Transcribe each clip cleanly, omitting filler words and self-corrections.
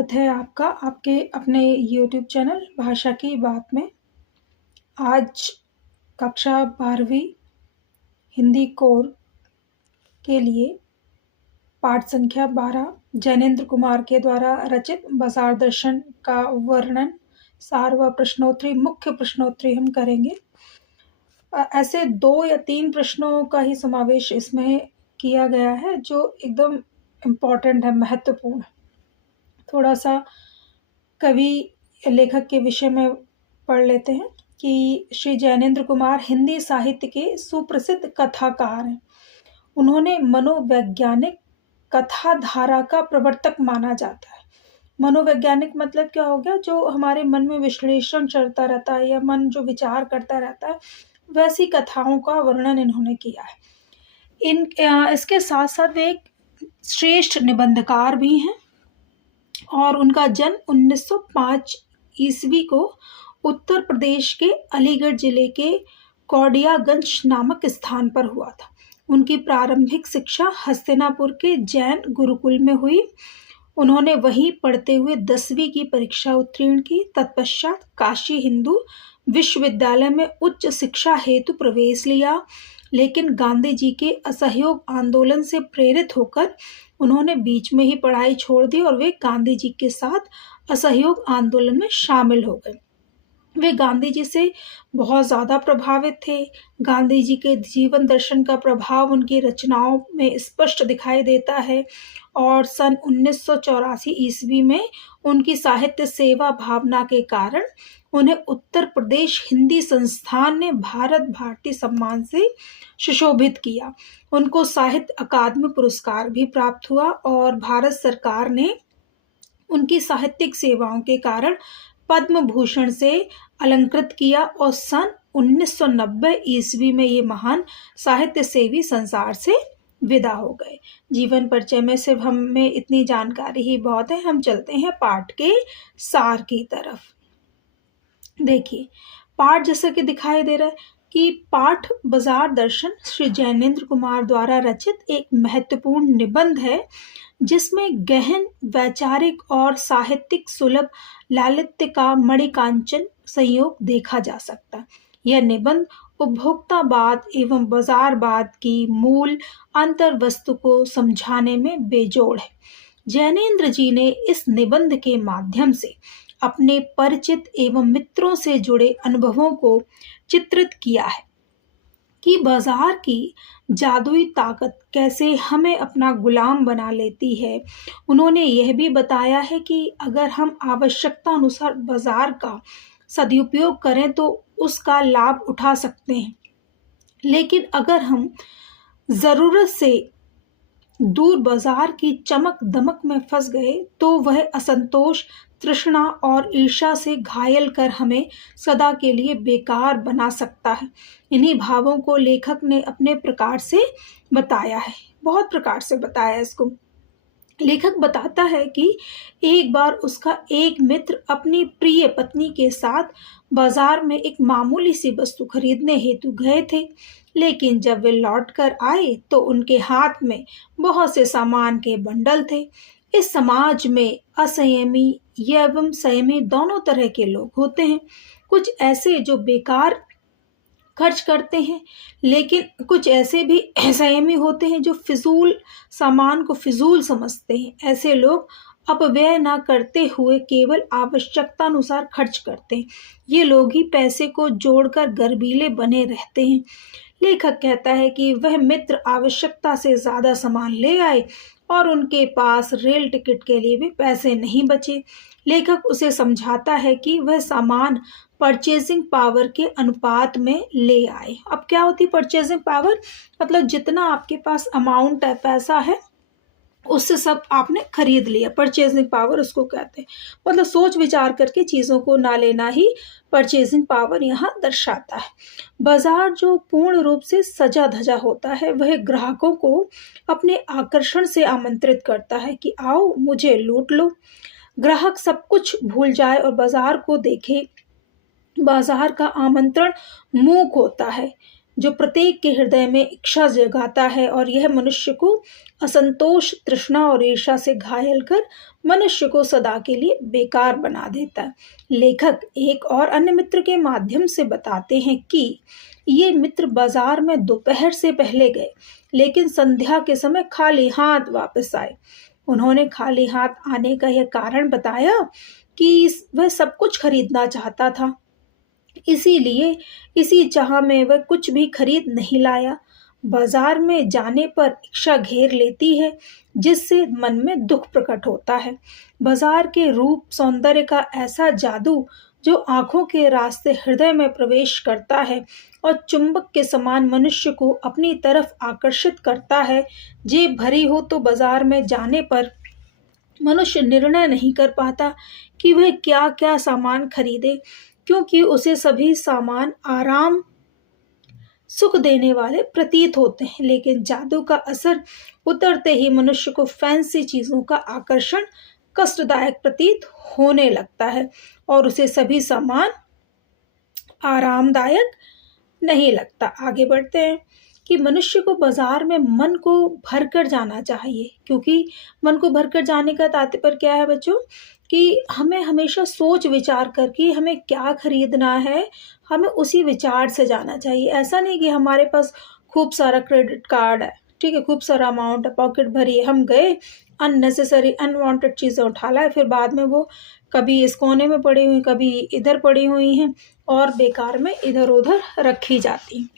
स्वागत है आपका आपके अपने यूट्यूब चैनल भाषा की बात में। आज कक्षा 12वीं हिंदी कोर के लिए पाठ संख्या 12 जैनेन्द्र कुमार के द्वारा रचित बाजार दर्शन का वर्णन, सार व प्रश्नोत्तरी, मुख्य प्रश्नोत्तरी हम करेंगे। ऐसे 2 या 3 प्रश्नों का ही समावेश इसमें किया गया है जो एकदम इम्पॉर्टेंट है, महत्वपूर्ण। थोड़ा सा कवि लेखक के विषय में पढ़ लेते हैं कि श्री जैनेन्द्र कुमार हिंदी साहित्य के सुप्रसिद्ध कथाकार हैं। उन्होंने मनोवैज्ञानिक कथा धारा का प्रवर्तक माना जाता है। मनोवैज्ञानिक मतलब क्या हो गया? जो हमारे मन में विश्लेषण चलता रहता है या मन जो विचार करता रहता है, वैसी कथाओं का वर्णन इन्होंने किया है। इसके साथ साथ वे एक श्रेष्ठ निबंधकार भी हैं और उनका जन्म 1905 ईस्वी को उत्तर प्रदेश के अलीगढ़ जिले के कौडियागंज नामक स्थान पर हुआ था। उनकी प्रारंभिक शिक्षा हस्तिनापुर के जैन गुरुकुल में हुई। उन्होंने वहीं पढ़ते हुए 10वीं की परीक्षा उत्तीर्ण की। तत्पश्चात काशी हिंदू विश्वविद्यालय में उच्च शिक्षा हेतु प्रवेश लिया, लेकिन गांधी जी के असहयोग आंदोलन से प्रेरित होकर उन्होंने बीच में ही पढ़ाई छोड़ दी और वे गांधी जी के साथ असहयोग आंदोलन में शामिल हो गए। वे गांधी जी से बहुत ज़्यादा प्रभावित थे। गांधी जी के जीवन दर्शन का प्रभाव उनकी रचनाओं में स्पष्ट दिखाई देता है और सन 1984 ईस्वी में उनकी साहित्य सेवा भावना के कारण उन्हें उत्तर प्रदेश हिंदी संस्थान ने भारत भारती सम्मान से सुशोभित किया। उनको साहित्य अकादमी पुरस्कार भी प्राप्त हुआ और भारत सरकार ने उनकी साहित्यिक सेवाओं के कारण पद्म भूषण से अलंकृत किया और सन 1990 ईस्वी में ये महान साहित्य सेवी संसार से विदा हो गए। जीवन परिचय में सिर्फ हमें इतनी जानकारी ही बहुत है। हम चलते हैं पाठ के सार की तरफ। देखिए, पाठ जैसा कि दिखाई दे रहा है कि पाठ बाजार दर्शन श्री जैनेन्द्र कुमार द्वारा रचित एक महत्वपूर्ण निबंध है, जिसमें गहन वैचारिक और साहित्यिक सुलभ लालित्य का मणिकांचन संयोग देखा जा सकता है। यह निबंध उपभोक्तावाद एवं बाजारवाद की मूल अंतर वस्तु को समझाने में बेजोड़ है। जैनेन्द्र जी ने इस निबंध के माध्यम से अपने परिचित एवं मित्रों से जुड़े अनुभवों को चित्रित किया है कि बाजार की जादुई ताकत कैसे हमें अपना गुलाम बना लेती है। उन्होंने यह भी बताया है कि अगर हम आवश्यकता अनुसार बाजार का सदुपयोग करें तो उसका लाभ उठा सकते हैं, लेकिन अगर हम ज़रूरत से दूर बाजार की चमक दमक में फंस गए तो वह असंतोष, तृष्णा और ईर्ष्या से घायल कर हमें सदा के लिए बेकार बना सकता है। इन्हीं भावों को लेखक ने अपने प्रकार से बताया है, बहुत प्रकार से बताया है इसको। लेखक बताता है कि एक बार उसका एक मित्र अपनी प्रिय पत्नी के साथ बाजार में एक मामूली सी वस्तु खरीदने हेतु गए थे, लेकिन जब वे लौट कर आए तो उनके हाथ में बहुत से सामान के बंडल थे। इस समाज में असंयमी एवं संयमी दोनों तरह के लोग होते हैं। कुछ ऐसे जो बेकार खर्च करते हैं, लेकिन कुछ ऐसे भी संयमी होते हैं जो फिजूल सामान को फिजूल समझते हैं। ऐसे लोग अपव्यय ना करते हुए केवल आवश्यकता अनुसार खर्च करते हैं। ये लोग ही पैसे को जोड़कर गर्वीले बने रहते हैं। लेखक कहता है कि वह मित्र आवश्यकता से ज़्यादा सामान ले आए और उनके पास रेल टिकट के लिए भी पैसे नहीं बचे। लेखक उसे समझाता है कि वह सामान परचेजिंग पावर के अनुपात में ले आए। अब क्या होती है परचेजिंग पावर? मतलब जितना आपके पास अमाउंट है, पैसा है, उससे सब आपने खरीद लिया। परचेजिंग पावर उसको कहते हैं। मतलब सोच विचार करके चीज़ों को ना लेना ही परचेजिंग पावर यहाँ दर्शाता है। बाजार जो पूर्ण रूप से सजा धजा होता है, वह ग्राहकों को अपने आकर्षण से आमंत्रित करता है कि आओ मुझे लूट लो। ग्राहक सब कुछ भूल जाए और बाजार को देखे। बाजार का आमंत्रण मूक होता है। जो प्रत्येक के हृदय में इच्छा जगाता है और यह मनुष्य को असंतोष, तृष्णा और ईर्ष्या से घायल कर मनुष्य को सदा के लिए बेकार बना देता है। लेखक एक और अन्य मित्र के माध्यम से बताते हैं कि ये मित्र बाजार में दोपहर से पहले गए, लेकिन संध्या के समय खाली हाथ वापस आए। उन्होंने खाली हाथ आने का यह कारण बताया कि वह सब कुछ खरीदना चाहता था, इसीलिए इसी चाह में वह कुछ भी खरीद नहीं लाया। बाजार में जाने पर इच्छा घेर लेती है, जिससे मन में दुख प्रकट होता है। बाजार के रूप सौंदर्य का ऐसा जादू जो आंखों के रास्ते हृदय में प्रवेश करता है और चुंबक के समान मनुष्य को अपनी तरफ आकर्षित करता है। जेब भरी हो तो बाजार में जाने पर मनुष्य निर्णय नहीं कर पाता कि वह क्या क्या सामान खरीदे, क्योंकि उसे सभी सामान आराम सुख देने वाले प्रतीत होते हैं, लेकिन जादू का असर उतरते ही मनुष्य को फैंसी चीजों का आकर्षण कष्टदायक प्रतीत होने लगता है और उसे सभी सामान आरामदायक नहीं लगता। आगे बढ़ते हैं कि मनुष्य को बाजार में मन को भरकर जाना चाहिए, क्योंकि मन को भरकर जाने का तात्पर्य क्या है बच्चों, कि हमें हमेशा सोच विचार करके हमें क्या खरीदना है, हमें उसी विचार से जाना चाहिए। ऐसा नहीं कि हमारे पास खूब सारा क्रेडिट कार्ड है, ठीक है, खूब सारा अमाउंट है, पॉकेट भरी है, हम गए अननेसेसरी अनवांटेड चीज़ें उठा लाए, फिर बाद में वो कभी इस कोने में पड़ी हुई, कभी इधर पड़ी हुई हैं और बेकार में इधर उधर रखी जाती।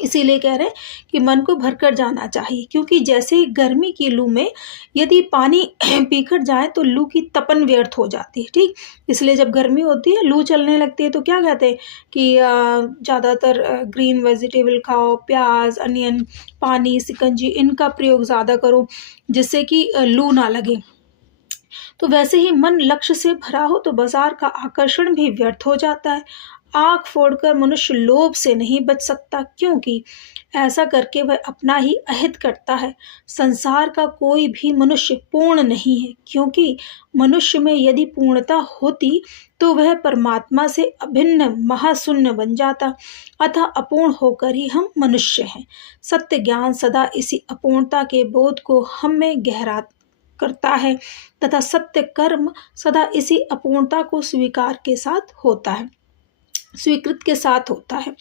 इसीलिए कह रहे हैं कि मन को भरकर जाना चाहिए, क्योंकि जैसे गर्मी की लू में यदि पानी पीकर जाए तो लू की तपन व्यर्थ हो जाती है, ठीक। इसलिए जब गर्मी होती है, लू चलने लगती है, तो क्या कहते हैं कि ज़्यादातर ग्रीन वेजिटेबल खाओ, प्याज, अनियन, पानी, सिकंजी, इनका प्रयोग ज़्यादा करो, जिससे कि लू ना लगे। तो वैसे ही मन लक्ष्य से भरा हो तो बाजार का आकर्षण भी व्यर्थ हो जाता है। आंख फोड़कर मनुष्य लोभ से नहीं बच सकता, क्योंकि ऐसा करके वह अपना ही अहित करता है। संसार का कोई भी मनुष्य पूर्ण नहीं है, क्योंकि मनुष्य में यदि पूर्णता होती तो वह परमात्मा से अभिन्न महाशून्य बन जाता। अतः अपूर्ण होकर ही हम मनुष्य हैं। सत्य ज्ञान सदा इसी अपूर्णता के बोध को हम में गहरा करता है तथा सत्य कर्म सदा इसी अपूर्णता को स्वीकृत के साथ होता है।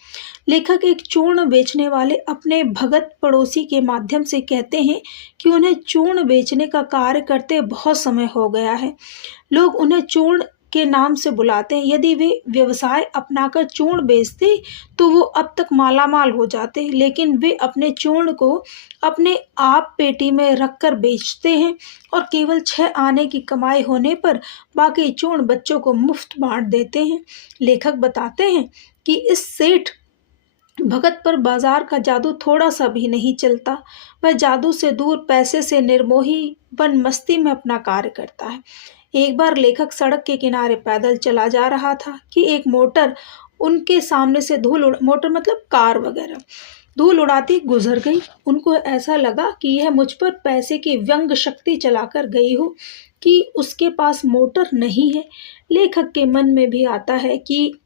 लेखक एक चूर्ण बेचने वाले अपने भगत पड़ोसी के माध्यम से कहते हैं कि उन्हें चूर्ण बेचने का कार्य करते बहुत समय हो गया है। लोग उन्हें चूर्ण के नाम से बुलाते हैं। यदि वे व्यवसाय अपनाकर चूर्ण बेचते तो वो अब तक मालामाल हो जाते, लेकिन वे अपने चूर्ण को अपने आप पेटी में रखकर बेचते हैं और केवल 6 आने की कमाई होने पर बाकी चूर्ण बच्चों को मुफ्त बांट देते हैं। लेखक बताते हैं कि इस सेठ भगत पर बाजार का जादू थोड़ा सा भी नहीं चलता। वह जादू से दूर पैसे से निर्मोही बन मस्ती में अपना कार्य करता है। एक बार लेखक सड़क के किनारे पैदल चला जा रहा था कि एक मोटर उनके सामने से मोटर मतलब कार वगैरह धूल उड़ाती गुजर गई। उनको ऐसा लगा कि यह मुझ पर पैसे की व्यंग शक्ति चलाकर गई हो कि उसके पास मोटर नहीं है। लेखक के मन में भी आता है कि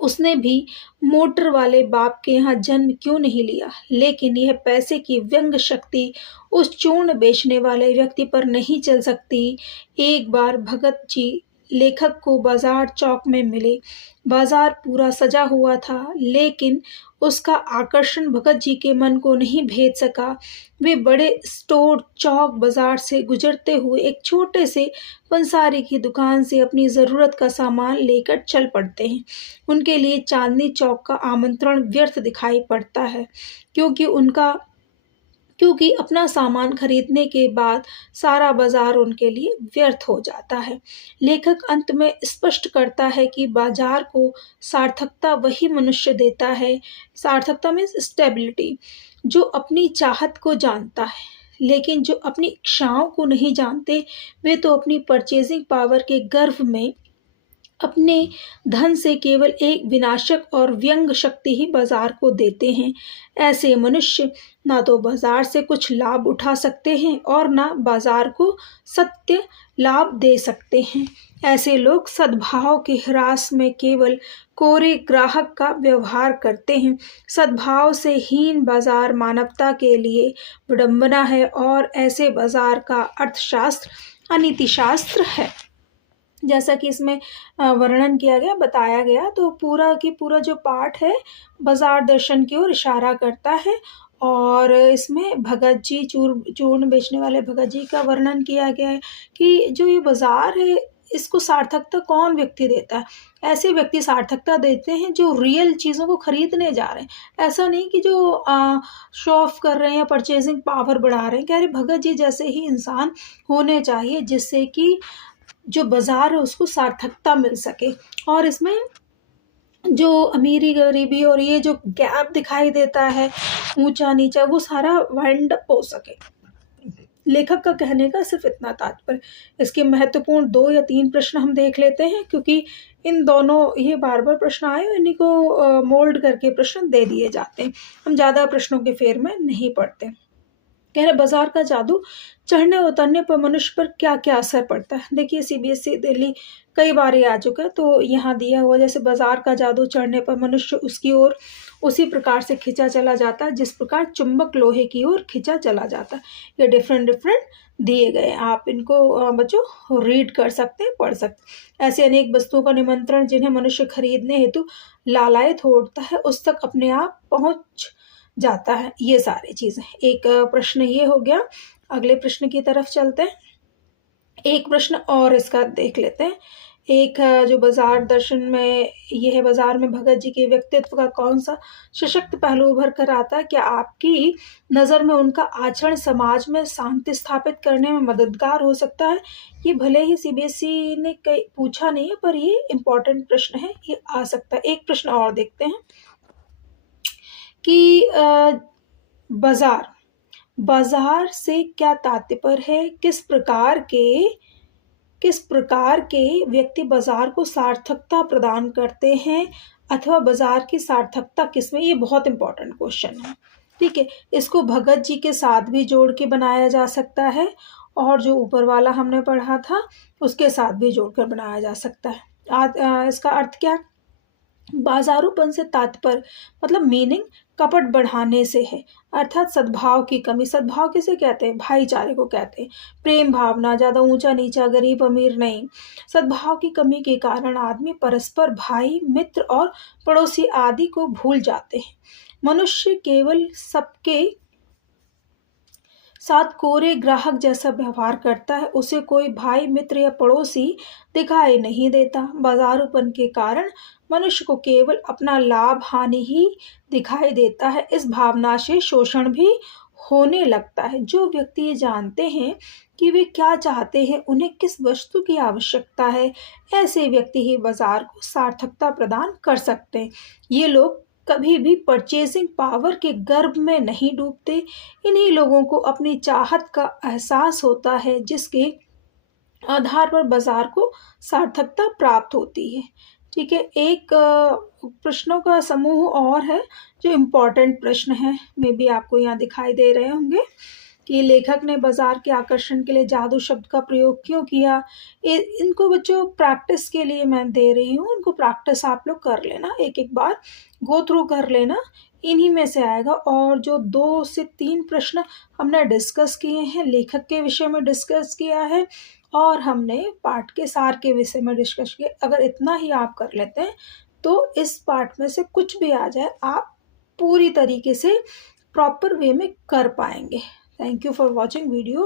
उसने भी मोटर वाले बाप के यहाँ जन्म क्यों नहीं लिया, लेकिन यह पैसे की व्यंग शक्ति उस चूर्ण बेचने वाले व्यक्ति पर नहीं चल सकती। एक बार भगत जी लेखक को बाजार चौक में मिले। बाजार पूरा सजा हुआ था, लेकिन उसका आकर्षण भगत जी के मन को नहीं भेद सका। वे बड़े स्टोर चौक बाजार से गुजरते हुए एक छोटे से पंसारी की दुकान से अपनी ज़रूरत का सामान लेकर चल पड़ते हैं। उनके लिए चांदनी चौक का आमंत्रण व्यर्थ दिखाई पड़ता है, क्योंकि अपना सामान खरीदने के बाद सारा बाजार उनके लिए व्यर्थ हो जाता है। लेखक अंत में स्पष्ट करता है कि बाजार को सार्थकता वही मनुष्य देता है, सार्थकता मीन्स स्टेबिलिटी, जो अपनी चाहत को जानता है, लेकिन जो अपनी इच्छाओं को नहीं जानते वे तो अपनी परचेजिंग पावर के गर्व में अपने धन से केवल एक विनाशक और व्यंग शक्ति ही बाजार को देते हैं। ऐसे मनुष्य ना तो बाजार से कुछ लाभ उठा सकते हैं और ना बाजार को सत्य लाभ दे सकते हैं। ऐसे लोग सद्भाव के ह्रास में केवल कोरे ग्राहक का व्यवहार करते हैं। सद्भाव से हीन बाजार मानवता के लिए विडंबना है और ऐसे बाजार का अर्थशास्त्र अनीति शास्त्र है। जैसा कि इसमें वर्णन किया गया, बताया गया, तो पूरा की पूरा जो पाठ है बाजार दर्शन की ओर इशारा करता है। और इसमें भगत जी, चूर्ण बेचने वाले भगत जी का वर्णन किया गया है कि जो ये बाजार है इसको सार्थकता कौन व्यक्ति देता है। ऐसे व्यक्ति सार्थकता देते हैं जो रियल चीज़ों को खरीदने जा रहे हैं। ऐसा नहीं कि जो शो ऑफ कर रहे हैं या परचेजिंग पावर बढ़ा रहे हैं। कह रहे भगत जी जैसे ही इंसान होने चाहिए जिससे कि जो बाजार है उसको सार्थकता मिल सके। और इसमें जो अमीरी गरीबी और ये जो गैप दिखाई देता है ऊंचा नीचा, वो सारा वाइंड अप हो सके। लेखक का कहने का सिर्फ इतना तात्पर्य। इसके महत्वपूर्ण 2 या 3 प्रश्न हम देख लेते हैं, क्योंकि इन दोनों ये बार बार प्रश्न आए, इन्हीं को मोल्ड करके प्रश्न दे दिए जाते हैं। हम ज़्यादा प्रश्नों के फेर में नहीं पड़ते। कह रहे बाजार का जादू चढ़ने उतरने पर मनुष्य पर क्या क्या असर पड़ता है। देखिए सीबीएसई दिल्ली कई बार ये आ चुका है, तो यहाँ दिया हुआ जैसे बाजार का जादू चढ़ने पर मनुष्य उसकी ओर उसी प्रकार से खिंचा चला जाता है जिस प्रकार चुंबक लोहे की ओर खिंचा चला जाता है। ये डिफरेंट दिए गए, आप इनको बच्चों रीड कर सकते हैं, पढ़ सकते हैं। ऐसे अनेक वस्तुओं का निमंत्रण जिन्हें मनुष्य खरीदने हेतु लालायत होता है उस तक अपने आप पहुँच जाता है। ये सारी चीजें, एक प्रश्न ये हो गया। अगले प्रश्न की तरफ चलते हैं। एक प्रश्न और इसका देख लेते हैं। एक जो बाजार दर्शन में ये है, बाजार में भगत जी के व्यक्तित्व का कौन सा सशक्त पहलू उभर कर आता है? क्या आपकी नज़र में उनका आचरण समाज में शांति स्थापित करने में मददगार हो सकता है? ये भले ही सीबीएसई ने कई पूछा नहीं है, पर ये इम्पोर्टेंट प्रश्न है, ये आ सकता है। एक प्रश्न और देखते हैं कि बाजार से क्या तात्पर्य है? किस प्रकार के व्यक्ति बाजार को सार्थकता प्रदान करते हैं, अथवा बाजार की सार्थकता किसमें? ये बहुत इंपॉर्टेंट क्वेश्चन है। ठीक है, इसको भगत जी के साथ भी जोड़ के बनाया जा सकता है और जो ऊपर वाला हमने पढ़ा था उसके साथ भी जोड़कर बनाया जा सकता है। इसका अर्थ क्या है? बाजारूपन से तात्पर्य मतलब मीनिंग कपट बढ़ाने से है, अर्थात सद्भाव की कमी। सद्भाव किसे कहते हैं? भाईचारे को कहते हैं। प्रेम भावना, ज़्यादा ऊंचा नीचा, गरीब अमीर नहीं। सद्भाव की कमी के कारण आदमी परस्पर भाई मित्र और पड़ोसी आदि को भूल जाते हैं। मनुष्य केवल सबके साथ कोरे ग्राहक जैसा व्यवहार करता है, उसे कोई भाई मित्र या पड़ोसी दिखाई नहीं देता। बाजारूपन के कारण मनुष्य को केवल अपना लाभ हानि ही दिखाई देता है। इस भावना से शोषण भी होने लगता है। जो व्यक्ति ये जानते हैं कि वे क्या चाहते हैं, उन्हें किस वस्तु की आवश्यकता है, ऐसे व्यक्ति ही बाजार को सार्थकता प्रदान कर सकते हैं। ये लोग कभी भी परचेजिंग पावर के गर्भ में नहीं डूबते। इन्हीं लोगों को अपनी चाहत का एहसास होता है जिसके आधार पर बाजार को सार्थकता प्राप्त होती है। ठीक है, एक प्रश्नों का समूह और है जो इम्पोर्टेंट प्रश्न है, मे बी आपको यहाँ दिखाई दे रहे होंगे कि लेखक ने बाजार के आकर्षण के लिए जादू शब्द का प्रयोग क्यों किया। इनको बच्चों प्रैक्टिस के लिए मैं दे रही हूँ, इनको प्रैक्टिस आप लोग कर लेना, एक एक बार गो थ्रू कर लेना, इन्हीं में से आएगा। और जो 2 से 3 प्रश्न हमने डिस्कस किए हैं, लेखक के विषय में डिस्कस किया है और हमने पाठ के सार के विषय में डिस्कस किया। अगर इतना ही आप कर लेते हैं तो इस पाठ में से कुछ भी आ जाए आप पूरी तरीके से प्रॉपर वे में कर पाएंगे। Thank you for watching video.